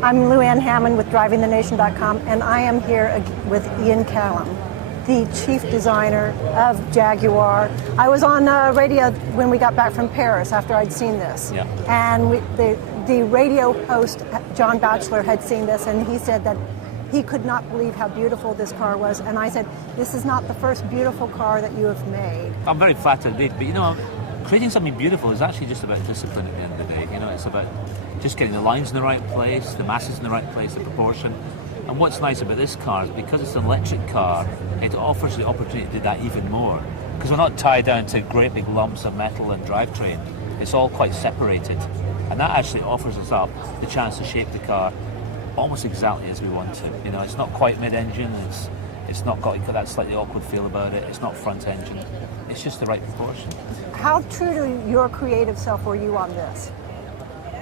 I'm Lou Ann Hammond with DrivingTheNation.com, and I am here with McCallum, the chief designer of Jaguar. I was on radio when we got back from Paris after I'd seen this. Yeah. And the radio host, John Batchelor, had seen this, and he said that he could not believe how beautiful this car was. And I said, this is not the first beautiful car that you have made. I'm very flattered, but you know, creating something beautiful is actually just about discipline at the end of the day. You know, it's about just getting the lines in the right place, the masses in the right place, the proportion. And what's nice about this car is because it's an electric car, it offers the opportunity to do that even more. Because we're not tied down to great big lumps of metal and drivetrain. It's all quite separated. And that actually offers us up the chance to shape the car almost exactly as we want to. You know, it's not quite mid-engine, it's not got that slightly awkward feel about it, it's not front engine. It's just the right proportion. How true to your creative self were you on this?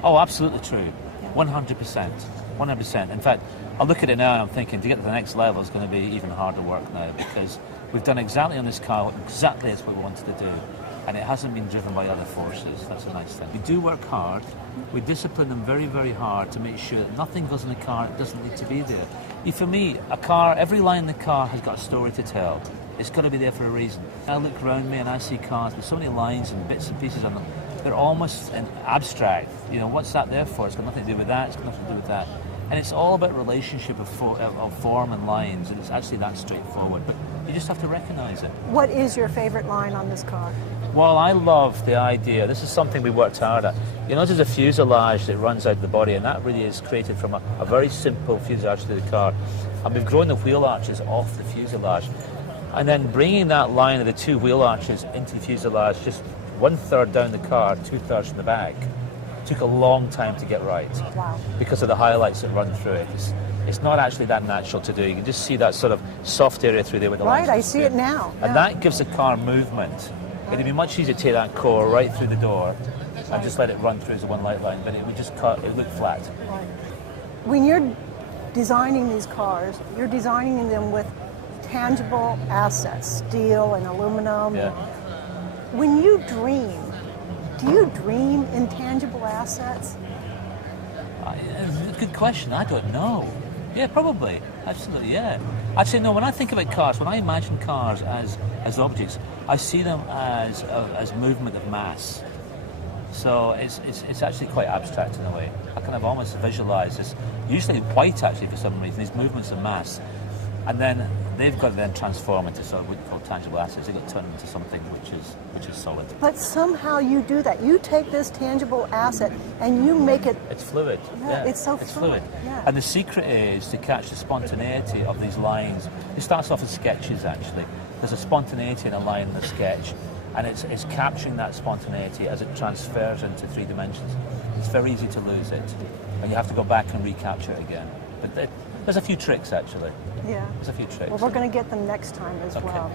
Oh, absolutely true. 100%. 100%. In fact, I look at it now and I'm thinking to get to the next level is going to be even harder work now, because we've done exactly on this car exactly as we wanted to do, and it hasn't been driven by other forces. That's a nice thing. We do work hard. We discipline them very, very hard to make sure that nothing goes in the car that doesn't need to be there. For me, a car, every line in the car has got a story to tell. It's got to be there for a reason. I look around me and I see cars with so many lines and bits and pieces on them. They're almost abstract. You know, what's that there for? It's got nothing to do with that. It's got nothing to do with that. And it's all about relationship of form and lines, and it's actually that straightforward. But you just have to recognize it. What is your favorite line on this car? Well, I love the idea. This is something we worked hard at. You know, there's a fuselage that runs out of the body, and that really is created from a very simple fuselage to the car. And we've grown the wheel arches off the fuselage. And then bringing that line of the two wheel arches into the fuselage, just 1/3 down the car, 2/3 in the back, took a long time to get right. Wow. Because of the highlights that run through it. It's not actually that natural to do. You can just see that sort of soft area through there with the lines. Right, I see it now. And that gives the car movement. It'd be much easier to take that core right through the door and just let it run through as a one light line, but it would just cut, it would look flat. Right. When you're designing these cars, you're designing them with tangible assets, steel and aluminum. Yeah. When you dream, do you dream intangible assets? Good question. I don't know. Yeah, probably. Absolutely, yeah. Actually, no, when I think about cars, when I imagine cars as objects, I see them as movement of mass. So it's actually quite abstract in a way. I kind of almost visualize this, usually white actually for some reason, these movements of mass. And then they've got to then transform into sort of what you call tangible assets. They've got to turn into something which is solid. But somehow you do that. You take this tangible asset and you make it... It's fluid. Yeah, it's so fluid. Yeah. And the secret is to catch the spontaneity of these lines. It starts off as sketches, actually. There's a spontaneity in a line in a sketch, and it's capturing that spontaneity as it transfers into 3 dimensions. It's very easy to lose it, and you have to go back and recapture it again. But there's a few tricks, actually. Yeah. There's a few tricks. Well, we're going to get them next time as well.